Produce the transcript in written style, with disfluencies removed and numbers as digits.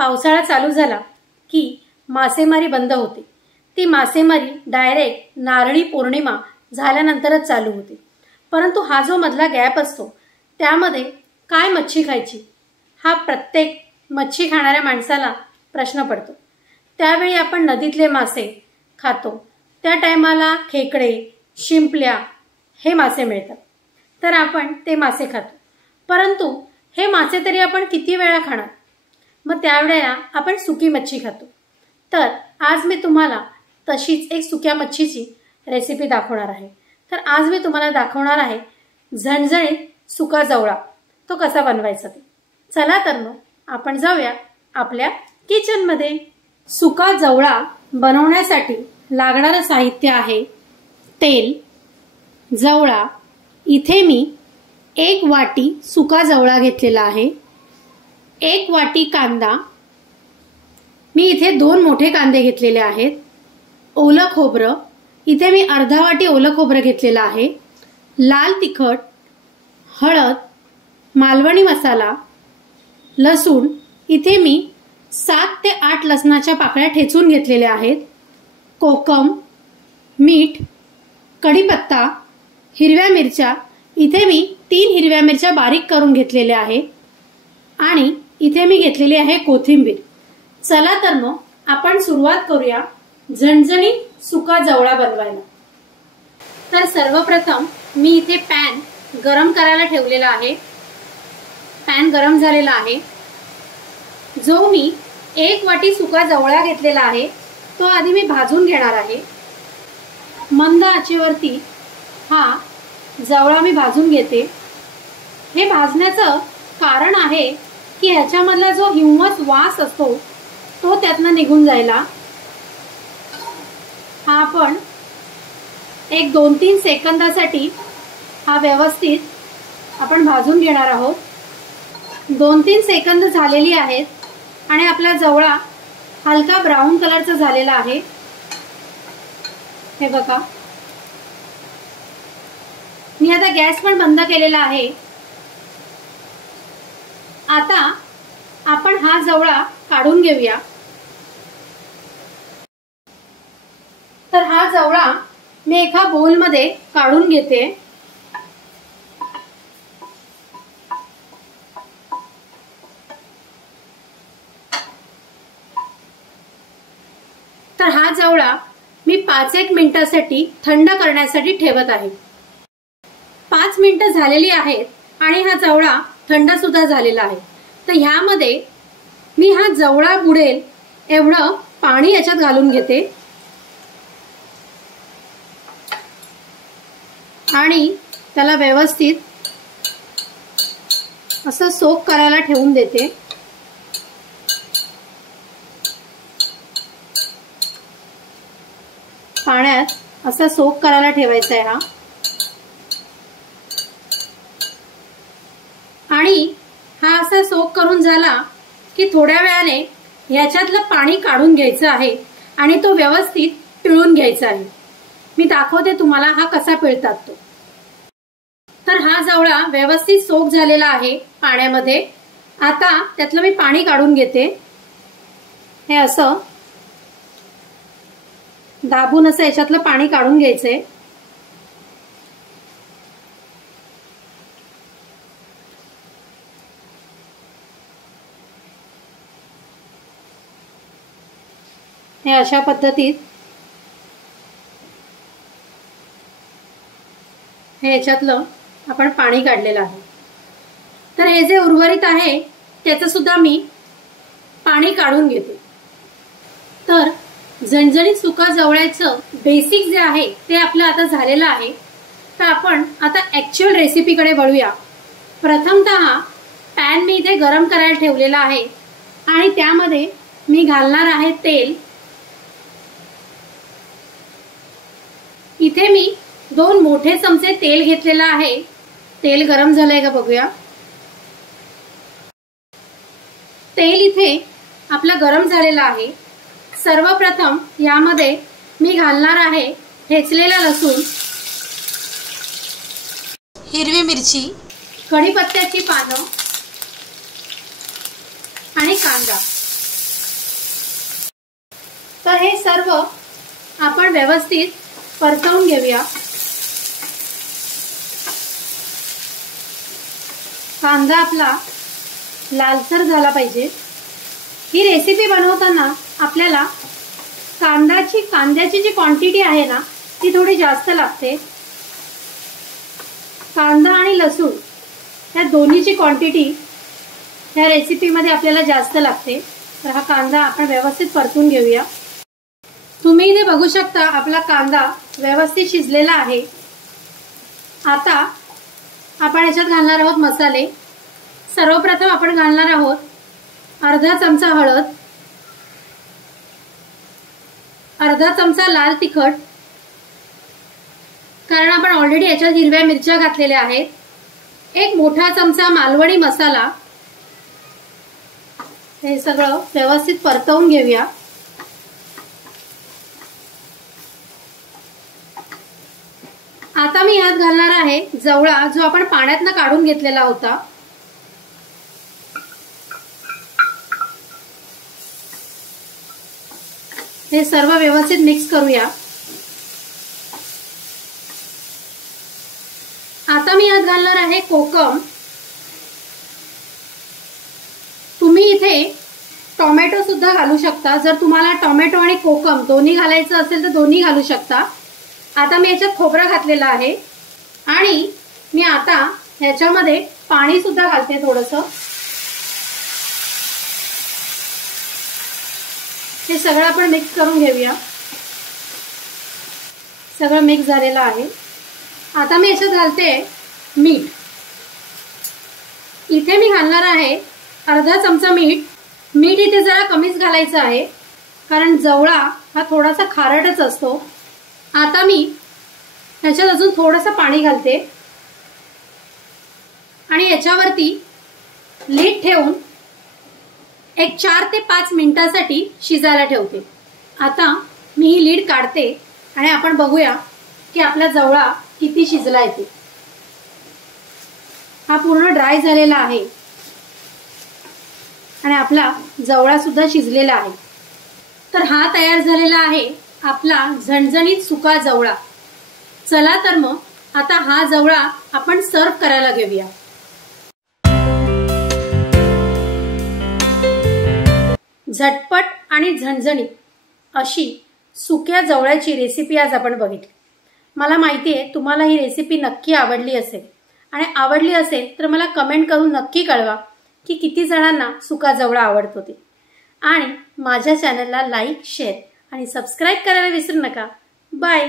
पावसाळा चालू झाला की मासेमारी बंद होते। ती मासेमारी डायरेक्ट नारळी पौर्णिमा झाल्यानंतरच चालू होते। परंतु हा जो मधला गॅप असतो त्यामध्ये काय मच्छी खायची हा प्रत्येक मच्छी खाणाऱ्या माणसाला प्रश्न पडतो। त्यावेळी आपण नदीतले मासे खातो, त्या टायमाला खेकडे, शिंपल्या हे मासे मिळतात, तर आपण ते मासे खातो। परंतु हे मासे तरी आपण किती वेळा खाणार? मग त्यावेळेला आपण सुकी मच्छी खातो। तर आज मी तुम्हाला तशीच एक सुक्या मच्छीची रेसिपी दाखवणार आहे। तर आज मी तुम्हाला दाखवणार आहे झणझणीत सुका जवळा, तो कसा बनवायचा ते। चला तर मग आपण जाऊया आपल्या किचन मध्ये। सुका जवळा बनवण्यासाठी लागणारे साहित्य आहे तेल, जवळा। इथे मी 1 वाटी सुका जवळा घेतलेला आहे, 1 वाटी कांदा, मी इथे 2 मोठे कांदे घेतलेले आहेत, ओलं खोबरं, इथे मी अर्धा वाटी ओलं खोबरं घेतलेलं आहे, लाल तिखट, हळद, मालवणी मसाला, लसूण, इथे मी 7 ते 8 लसणाच्या पाकळ्या ठेचून घेतलेल्या आहेत, कोकम, मीठ, कढीपत्ता, हिरव्या मिरच्या, इथे मी 3 हिरव्या मिरच्या बारीक करून घेतलेल्या आहे आणि इथे मी घेतलेली आहे कोथिंबीर। चला तर मग आपण सुरुवात करूया झणझणीत सुका जवळा बनवायला। तर सर्वप्रथम मी इथे पॅन गरम करायला ठेवलेला आहे। पॅन गरम झालेला आहे। जो मी 1 वाटी सुका जवळा घेतलेला आहे तो आधी मी भाजून घेणार आहे। मंद आचेवरती हा जवळा मी भाजून घेते। हे भाजण्याचं कारण आहे की ह्याच्यामधला जो ह्यूमस वास असतो तो त्यातनं निघून जायला। हा आपण एक 2-3 सेकंदासाठी हा व्यवस्थित आपण भाजून घेणार आहोत। 2-3 सेकंद झालेली आहेत आणि आपला जवळा हलका ब्राऊन कलरचा झालेला आहे। हे बघा, मी आता गॅस पण बंद केलेला आहे। आता आपण हा जवळा काढून घेऊया। तर हा जवळा मी एका बोल मध्ये काढून घेते। तर हा जवळा मी 5-1 मिनिटासाठी थंड करण्यासाठी ठेवत आहे। 5 मिनिटं झालेली आहेत आणि हा जवळा थंड सुद्धा झालेला आहे। तर ह्यामध्ये मी हा जवळा बुडेल एवढं पाणी याच्यात घालून घेते आणि त्याला व्यवस्थित असं सोक करायला ठेवून देते। पाण्यात असं सोक करायला ठेवायचा आहे हा। आणि हा असा सोक करून झाला की थोड्या वेळाने ह्याच्यातलं पाणी काढून घ्यायचं आहे आणि तो व्यवस्थित पिळून घ्यायचा आहे। मी दाखवते तुम्हाला हा कसा पिळतात तो। तर हा जवळा व्यवस्थित सोक झालेला आहे पाण्यामध्ये। आता त्यातलं मी पाणी काढून घेते। हे असं दाबून असं याच्यातलं पाणी काढून घ्यायचंय। हे अशा पद्धतीत हे याच्यातलं आपण पाणी काढलेलं आहे। तर हे जे उर्वरित आहे त्याचं सुद्धा मी पाणी काढून घेते। तर झणझणीत सुका जवळ्याचं बेसिक जे आहे ते आपलं आता झालेलं आहे। तर आपण आता ऍक्च्युअल रेसिपीकडे वळूया। प्रथमतः पॅन मी इथे गरम करायला ठेवलेला आहे आणि त्यामध्ये मी घालणार आहे तेल। इथे मी 2 मोठे चमचे तेल घेतलेला आहे। तेल गरम झालंय का बघूया। तेल इथे आपलं गरम झालेलं आहे। सर्वप्रथम यामध्ये मी घालणार आहे ठेचलेला लसूण, हिरवी मिरची, कढीपत्त्याची पानं आणि कांदा। तर हे सर्व आपण व्यवस्थित परतवून घेऊया। कांदा आपला लालसर झाला पाहिजे। ही रेसिपी बनवताना आपल्याला कांद्याची जी क्वांटिटी आहे ना ती थोडी जास्त लागते। कांदा आणि लसूण या दोन्हीची क्वांटिटी या रेसिपीमध्ये आपल्याला जास्त लागते। तर हा कांदा आपण व्यवस्थित परतून घेऊया। तुम्ही इथे बघू शकता आपला कांदा व्यवस्थित शिजलेला आहे। आता आपण याच्यात घालणार आहोत मसाले। सर्वप्रथम आपण घालणार आहोत अर्धा चमचा हळद, अर्धा चमचा लाल तिखट, कारण आपण ऑलरेडी याच्यात हिरव्या मिरच्या घातलेल्या आहेत, एक मोठा चमचा मालवणी मसाला। हे सगळं व्यवस्थित परतवून घेऊया। आता मी यात घालणार आहे जवळा, जो आपण पाण्यातनं काढून घेतलेला होता। हे सर्व व्यवस्थित मिक्स करूया। आता मी यात घालणार आहे कोकम। तुम्ही इथे टोमॅटो सुद्धा घालू शकता। जर तुम्हाला टोमॅटो आणि कोकम दोन्ही घालायचं असेल तर दोन्ही घालू शकता। आता मी याच्यात खोबरं घातलेलं आहे आणि मी आता ह्याच्यामध्ये पाणी सुद्धा घालते थोडंसं। हे सगळं आपण मिक्स करून घेऊया। सगळं मिक्स झालेलं आहे। आता मी याच्यात घालते मीठ। इथे मी घालणार आहे अर्धा चमचा मीठ। मीठ इथे जरा कमीच घालायचं आहे, कारण जवळा हा थोडासा खारटच असतो। आता मी ह्याच्यात अजून थोडंसं पाणी घालते आणि याच्यावरती लीड ठेवून एक 4 ते 5 मिनिटांसाठी शिजायला ठेवते। आता मी ही लीड काढते आणि आपण बघूया की आपला जवळा किती शिजला आहे। हा पूर्ण ड्राय झालेला आहे आणि आपला जवळा सुद्धा शिजलेला आहे। तर हा तयार झालेला आहे आपला झणझणीत सुका जवळा। चला तर मग आता हा जवळा आपण सर्व करायला घेऊया। झटपट आणि झणझणीत अशी सुक्या जवळ्याची रेसिपी आज आपण बघितली। मला माहिती आहे तुम्हाला ही रेसिपी नक्की आवडली असेल, आणि आवडली असेल तर मला कमेंट करून नक्की कळवा की किती जणांना सुका जवळा आवडतो ते। आणि माझ्या चॅनलला लाईक, शेअर आणि सबस्क्राईब करायला विसरू नका। बाय।